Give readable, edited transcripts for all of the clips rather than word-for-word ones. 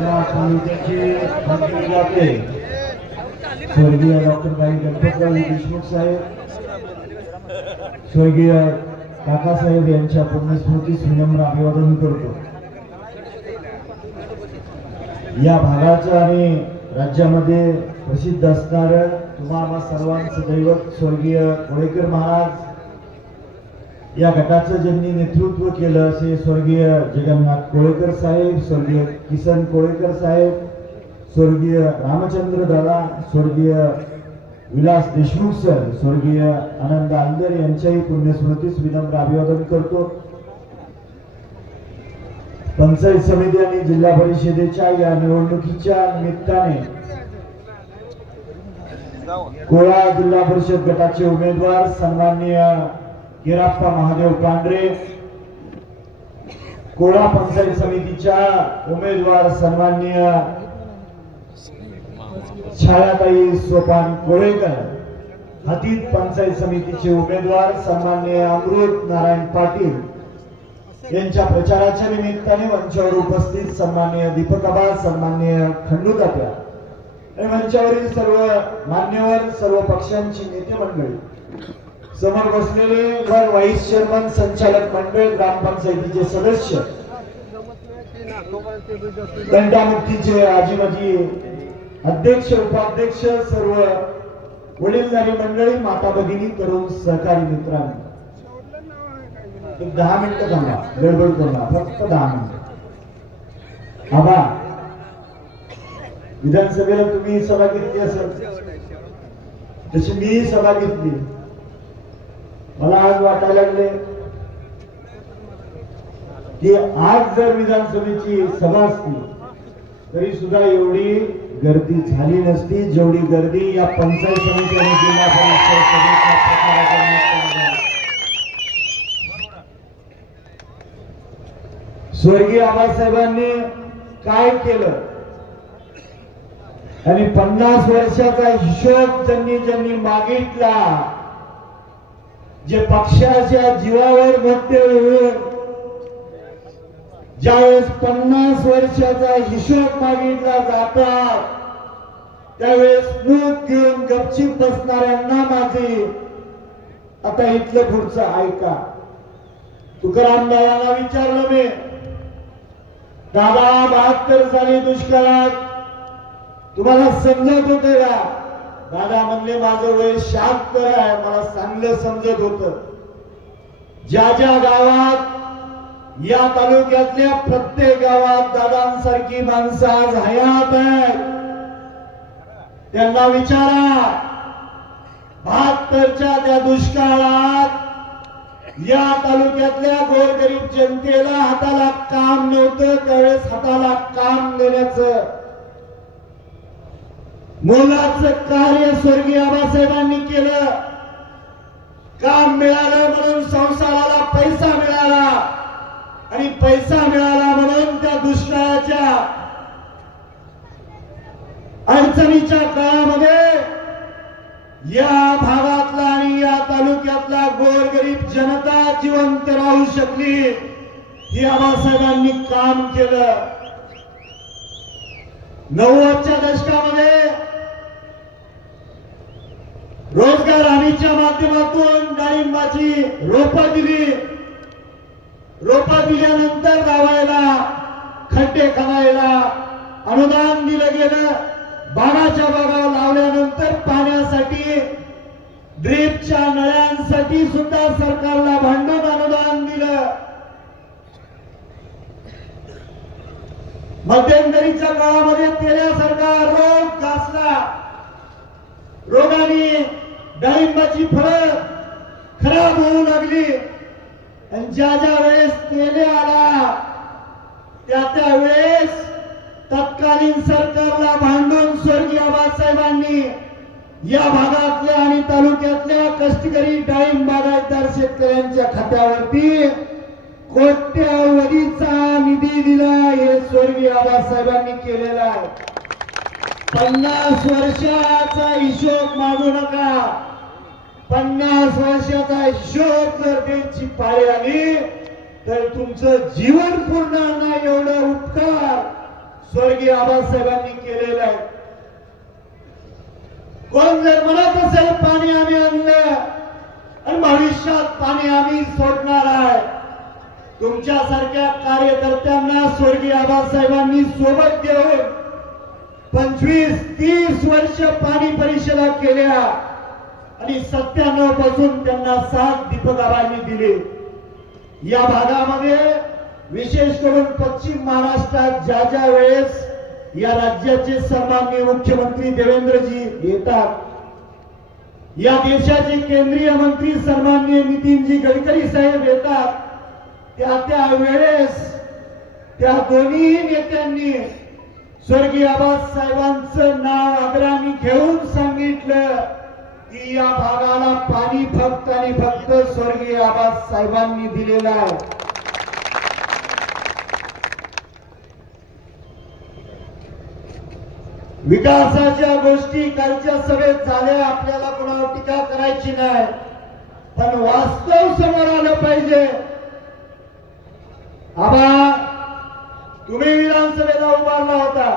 या तालुक्याचे मंत्री जाते स्वर्गीय डॉक्टर भाई गणपतराव देशमुख साहेब, स्वर्गीय काकासाहेब यांच्या पुण्यस्मृतीस विनम्र अभिवादन करतो। या भागाचं आणि राज्यामध्ये प्रसिद्ध असणारं तुम्हा सर्वांचं दैवत स्वर्गीय कोळेकर महाराज या गटाचं ज्यांनी नेतृत्व केलं असे स्वर्गीय जगन्नाथ कोळेकर साहेब, स्वर्गीय किसन कोळेकर साहेब, स्वर्गीय रामचंद्र दादा, स्वर्गीय विलास देशमुख सर, स्वर्गीय आनंद आंदर यांच्याही पुण्यस्मृतीस विनम्र अभिवादन करतो। पंचायत समिती आणि जिल्हा परिषदेच्या या निवडणुकीच्या निमित्ताने कोळा जिल्हा परिषद गटाचे उमेदवार सन्माननीय गिराप्पा महादेव पांढरे, कोळा पंचायत समितीच्या उमेदवार सन्माननीय छायाताई सोपान कोळेकर, हातीत पंचायत समितीचे उमेदवार सन्माननीय अमृत नारायण पाटील यांच्या प्रचाराच्या निमित्ताने मंचावर उपस्थित सन्माननीय दीपक आबा, सन्माननीय खंडू तात्या आणि मंचावरील सर्व मान्यवर, सर्व पक्षांची नेते मंडळी, समोर बसलेले वर व्हाईस चेअरमन, संचालक मंडळ, ग्रामपंचायतीचे सदस्य, दंडामुक्तीचे आजी-माजी अध्यक्ष, उपाध्यक्ष, सर्व वडीलधारी मंडळी, माता भगिनी, तरुण सहकारी मित्रांनो, 10 मिनिटं थांबा, गडबड करू नका, फक्त 10 मिनिटं। आबा, विधानसभेला तुम्ही सभा घेतली असेल तशी मी सभा घेतली। मला आज वाटायला लागले की आज जर विधानसभेची सभा असती तरी सुद्धा एवढी गर्दी झाली नसती जेवढी गर्दी या पंचायत समिती आणि जिल्हा परिषद सभेच्या प्रचाराच्या निमित्ताने झाली। स्वर्गीय आबासाहेबांनी काय केलं आणि 50 वर्षाचा हिशोब ज्यांनी मागितला, जे पक्षाच्या जीवावर भक्ते होऊन ज्यावेळेस 50 वर्षाचा हिशोब मागितला जाता त्यावेळेस मूग घेऊन गपचीप बसणाऱ्यांना माझी आता इथलं पुढचं ऐका। तुकाराम दादांना विचारलं मी, दादा 72 साली दुष्काळात तुम्हाला समजत होते का? दादा म्हणले माझं वय 76 आहे, मला चांगलं समजत होतं। ज्या ज्या गावात, या तालुक्यातल्या प्रत्येक गावात दादांसारखी माणसं आज हयात आहेत त्यांना विचारा, 72च्या त्या दुष्काळात या तालुक्यातल्या गोरगरीब जनतेला हाताला काम नव्हतं, त्यावेळेस हाताला काम देण्याचं मोलाचं कार्य स्वर्गीय आबासाहेबांनी केलं। काम मिळालं म्हणून संसाराला पैसा मिळाला आणि पैसा मिळाला म्हणून त्या दुष्काळाच्या अडचणीच्या काळामध्ये या भागातला आणि या तालुक्यातला गोरगरीब जनता जिवंत राहू शकली। ही आबासाहेबांनी काम केलं। 90च्या दशकामध्ये रोजगार हमीच्या माध्यमातून डाळिंबाची रोपं दिली। रोपं दिल्यानंतर लावायला, खड्डे खणायला अनुदान दिलं गेलं। बागाच्या बागा लावल्यानंतर पाण्यासाठी, ड्रीपच्या नळ्यांसाठी सुद्धा सरकारला भांडवल अनुदान दिलं। मध्यंतरीच्या काळामध्ये तेल्यासारखा रोग गाजला। रोगाने डाळिंबाची फळं खराब होऊ लागली आणि ज्या वेळेस तेले आला त्या वेळेस तत्कालीन सरकारला भांडून स्वर्गीय आबासाहेबांनी या भागातल्या आणि तालुक्यातल्या कष्टकरी डाळिंब बागायतदार शेतकऱ्यांच्या खात्यावरती कोट्यवधीचा निधी दिला। हे स्वर्गीय आबासाहेबांनी केलेला आहे। 50 वर्षाचा हिशोब मागू नका। 50 वर्षाचा हिशोब जर द्यायची पाळी आली तर तुमचं जीवन पूर्ण नाही एवढं उपकार स्वर्गीय आबासाहेबांनी केलेलं आहे. कोण जर म्हणत असेल पाणी आम्ही आणलं आणि भविष्यात पाणी आम्ही सोडणार आहे, तुमच्यासारख्या कार्यकर्त्यांना स्वर्गीय आबासाहेबांनी सोबत घेऊन 25-30 वर्ष पाणी परिषदा केल्या आणि 97 पासून त्यांना 7 दीपक आबांनी दिले. या भागामध्ये विशेष करून पश्चिम महाराष्ट्रात ज्या वेळेस या राज्याचे सन्माननीय मुख्यमंत्री देवेंद्रजी येतात, या देशाचे केंद्रीय मंत्री सन्माननीय नितीनजी गडकरी साहेब येतात, त्या वेळेस त्या दोन्ही नेत्यांनी स्वर्गीय आबासाहेबांचं नाव आदराने घेऊन सांगितलं की या भागाला पाणी फक्त आणि फक्त स्वर्गीय आबासाहेबांनी दिलेलं आहे. विकासाच्या गोष्टी कालच्या सभेत झाल्या, आपल्याला कोणावर टीका करायची नाही, पण वास्तव समोर आलं पाहिजे. आबा, तुम्ही विधानसभेला उभारला होता,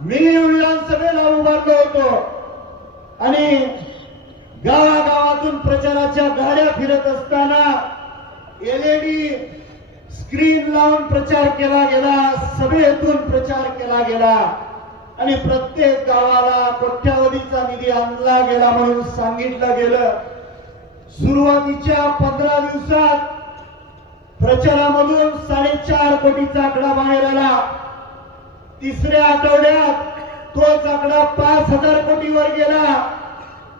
मी विधानसभेला उभारलो होतो आणि गावागावातून प्रचाराच्या गाड्या फिरत असताना LED स्क्रीन लावून प्रचार केला गेला, सभेतून प्रचार केला गेला आणि प्रत्येक गावाला कोट्यावधीचा निधी आणला गेला म्हणून सांगितलं गेलं. सुरुवातीच्या 15 दिवसात प्रचारामधून 4.5 कोटीचा आकडा बाहेर आला. तिसऱ्या आठवड्यात तोच आकडा 5,000 कोटीवर गेला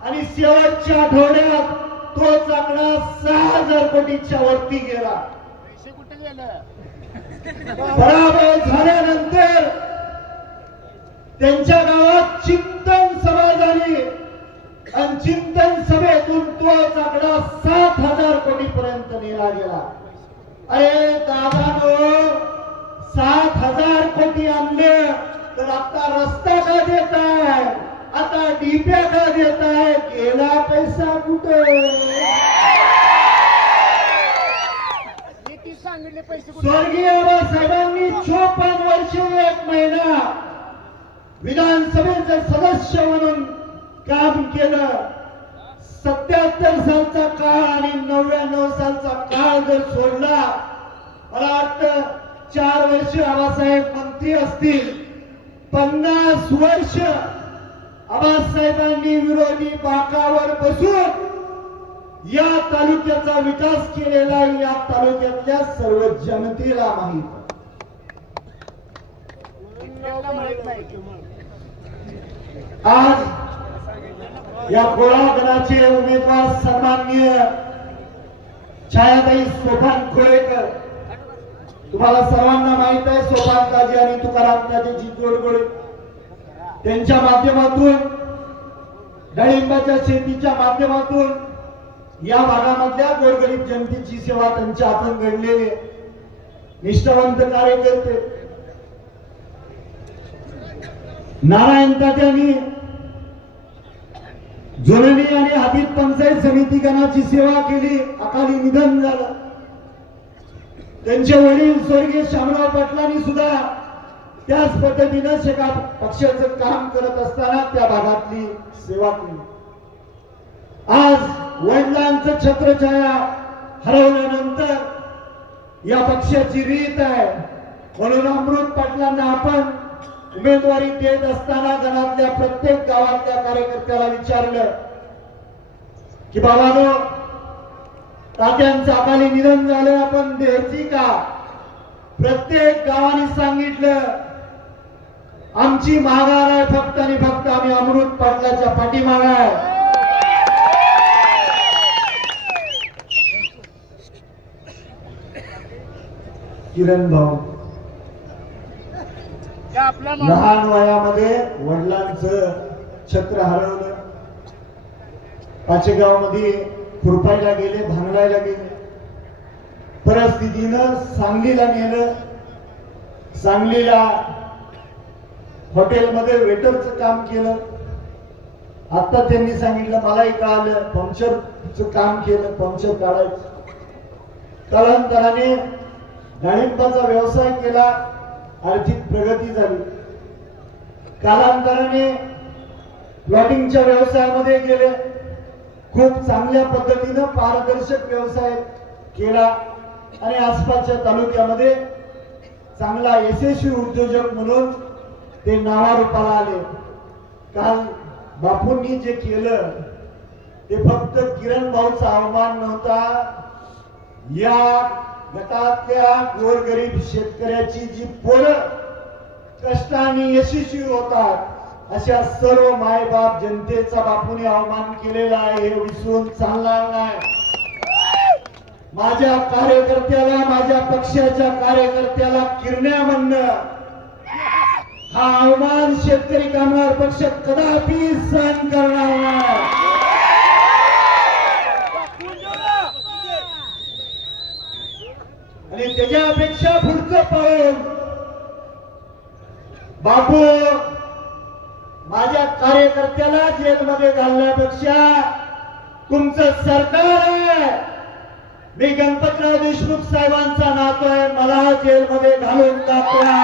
आणि शेवटच्या आठवड्यात तोच आकडा 6,000 कोटीच्या वरती गेला. पराभव झाल्यानंतर त्यांच्या गावात चिंतन सभा झाली आणि चिंतन सभेतून तोच आकडा 7,000 कोटी पर्यंत नेला गेला. अरे दादानो, 7,000 कोटी आणले तर आता रस्ता का देताय, आता डीप्या का देताय, गेला पैसा कुठे? स्वर्गीय आबासाहेबांनी 54 वर्ष 1 महिना विधानसभेचे सदस्य म्हणून काम केलं. 77 सालचा काळ आणि 99 सालचा काळ जर सोडला, मला वाटतं 4 वर्ष आबासाहेब मंत्री असतील, 50 वर्ष आबासाहेबांनी विरोधी बाकावर बसून या तालुक्याचा विकास केलेला या तालुक्यातल्या सर्व जनतेला माहित. आज या गोळागडाचे उमेदवार सन्माननीय छायाताई सोपान खोळेकर, तुम्हाला सर्वांना माहित आहे सोपान काजी आणि तुकाराम काजीची जोडगोळी, त्यांच्या माध्यमातून डाळिंबाच्या शेतीच्या माध्यमातून या भागामधल्या गोरगरीब जनतेची सेवा त्यांच्या हातून घडलेले निष्ठावंत कार्यकर्ते. नारायण तात्यांनी जोडणी आणि हातीत पंचायत समिती गणाची सेवा केली, अकाली निधन झालं. त्यांचे वडील स्वर्गीय शामराव पाटलांनी सुद्धा त्याच पद्धतीनं शेका पक्षाचं काम करत असताना त्या भागातली सेवा केली. आज वडिलांचं छत्रछाया हरवल्यानंतर या पक्षाची रीत आहे म्हणून अमृत पाटलांना आपण उमेदवारी देत असताना गणातल्या प्रत्येक गावातल्या कार्यकर्त्याला विचारलं की बाबांनो, तात्यांचं अकाली निधन झालं, आपण द्यायची का? प्रत्येक गावाने सांगितलं आमची माघार आहे फक्त आणि फक्त आम्ही अमृत पाटलाच्या पाठीमागे आहे. किरण भाऊ लहान वयामध्ये वडिलांचं छत्र हरवलं. पाचेगाव मध्ये खुरपायला गेले, भांगलायला गेले. परिस्थितीनं सांगलीला नेलं. सांगलीला हॉटेलमध्ये वेटरचं काम केलं. आता त्यांनी सांगितलं मलाही कळालं पंक्चरचं काम केलं, पंक्चर काढायचं. कालांतराने डाळिंबाचा व्यवसाय केला, आर्थिक प्रगती झाली. कालांतराने प्लॉटिंगच्या व्यवसायामध्ये गेले, खूप चांगल्या पद्धतीनं पारदर्शक व्यवसाय केला आणि आसपासच्या तालुक्यामध्ये चांगला यशस्वी उद्योजक म्हणून ते नावारूपाला आले. काल बापूंनी जे केलं ते फक्त किरण भाऊचा अवमान नव्हता, या गटातल्या गोरगरीब शेतकऱ्याची जी पोरं कष्टाने यशस्वी होतात अशा सर्व मायबाप जनतेचा बापूने अवमान केलेला आहे, हे विसरून चालणार नाही. माझ्या कार्यकर्त्याला, माझ्या पक्षाच्या कार्यकर्त्याला किरण्या म्हणणं हा अवमान शेतकरी कामगार पक्ष कदापि सहन करणार नाही. आणि त्याच्यापेक्षा पुढचं पाऊल बापू माझ्या कार्यकर्त्याला जेलमध्ये घालण्यापेक्षा तुमचं सरकार आहे, मी गणपतराव देशमुख साहेबांचा नातो आहे, मला जेलमध्ये घालून टाकला.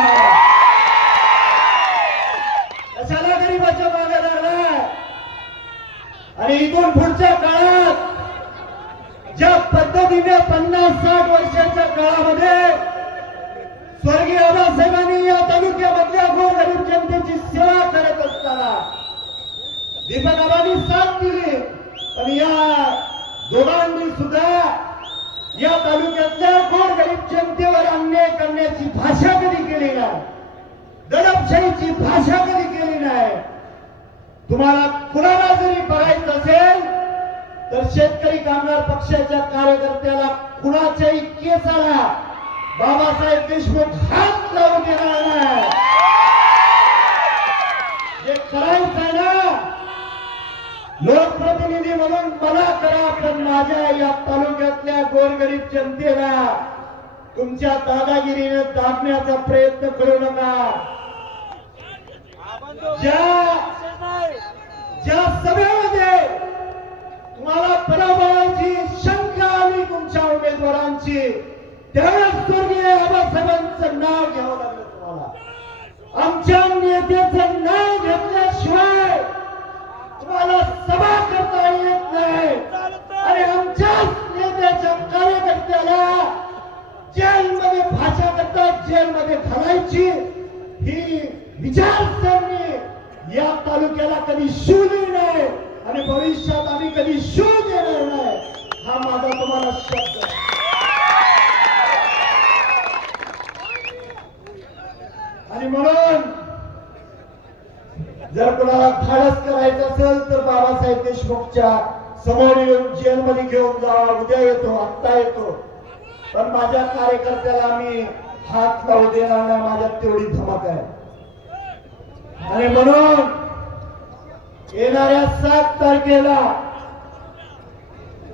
कशाला गरीबाच्या मागे लागलाय? आणि इथून पुढच्या काळात ज्या पद्धतीने 50-60 वर्षाच्या काळामध्ये स्वर्गीय आबासाहेबांनी या तालुक्यामधल्या गोरगरीब जनतेची सेवा करत असताना दीपक आबांनी साथ दिली, आणि या दोघांनी सुद्धा या तालुक्यातल्या गोरगरीब जनतेवर अन्याय करण्याची भाषा कधी केली नाही, दडपशाहीची भाषा कधी केली नाही. तुम्हाला कुणाला जरी बघायचं असेल तर शेतकरी कामगार पक्षाच्या कार्यकर्त्याला कुणाच्याही केसाला बाबासाहेब देशमुख हात लावून देणार नाही. जे करायचं आहे ना, लोकप्रतिनिधी म्हणून मला करा, पण माझ्या या तालुक्यातल्या गोरगरीब जनतेला तुमच्या दादागिरीने दाबण्याचा प्रयत्न करू नका. ज्या सभेमध्ये तुम्हाला पराभवाची शंका आली तुमच्या उमेदवारांची, त्यावेळेस स्वर्गीय आबासाहेबांचं नाव घ्यावं लागलं तुम्हाला. आमच्या नेत्याचं नाव घेतल्याशिवाय तुम्हाला सभा करता येत नाही, आणि आमच्याच नेत्याच्या कार्यकर्त्याला जेलमध्ये भाषा करता जेलमध्ये घालायची ही विचारसरणी या तालुक्याला कधी शिवली नाही, आणि भविष्यात आम्ही कधी शिव देणार नाही, हा माझा तुम्हाला शब्द आहे. आणि म्हणून जर कोणाला धाडस करायचं असेल तर बाबासाहेब देशमुखच्या समोर येऊन जेलमध्ये घेऊन जावा. उद्या येतो, आत्ता येतो, पण माझ्या कार्यकर्त्याला मी हात लावू देणार नाही, माझ्यात तेवढी धमक आहे. आणि म्हणून येणाऱ्या 7 तारखेला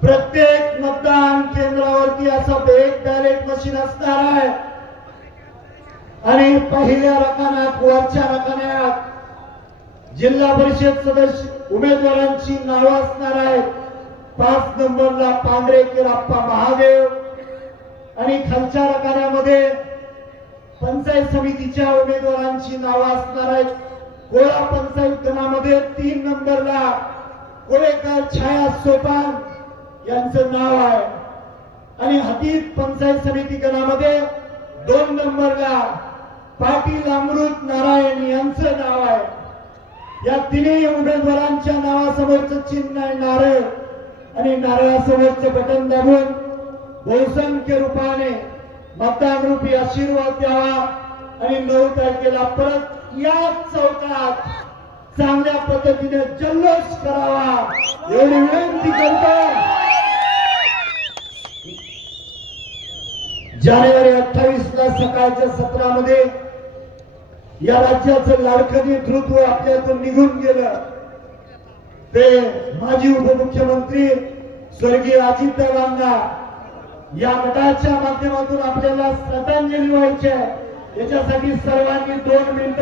प्रत्येक मतदान केंद्रावरती असं एक बॅलेट मशीन असणार आहे, आणि पहिल्या रकान्यात, वरच्या रकान्यात जिल्हा परिषद सदस्य उमेदवारांची नावं असणार आहेत. 5 नंबरला पांढरे किराप्पा महादेव, आणि खालच्या रकान्यामध्ये पंचायत समितीच्या उमेदवारांची नावं असणार आहेत. कोळा पंचायत गणामध्ये 3 नंबरला कोळेकर छाया सोपान यांचं नाव आहे, आणि हातीत पंचायत समिती गणामध्ये 2 नंबरला पाटील अमृत नारायण यांचं नाव आहे. या तिन्ही उमेदवारांच्या नावासमोरचं चिन्ह आहे नारळ, आणि नारळासमोरचं बटन दाबून बहुसंख्य रूपाने मतदान रूपी आशीर्वाद द्यावा, आणि 9 तारखेला परत या चौकात चांगल्या पद्धतीने जल्लोष करावा, एवढी विनंती करतो. जानेवारी 28ला सकाळच्या सत्रामध्ये या राज्याचं लाडकं नेतृत्व आपल्यातून निघून गेलं. ते माजी उपमुख्यमंत्री स्वर्गीय अजितदादांना या गटाच्या माध्यमातून आपल्याला श्रद्धांजली व्हायची आहे. याच्यासाठी सर्वांनी 2 मिनिटं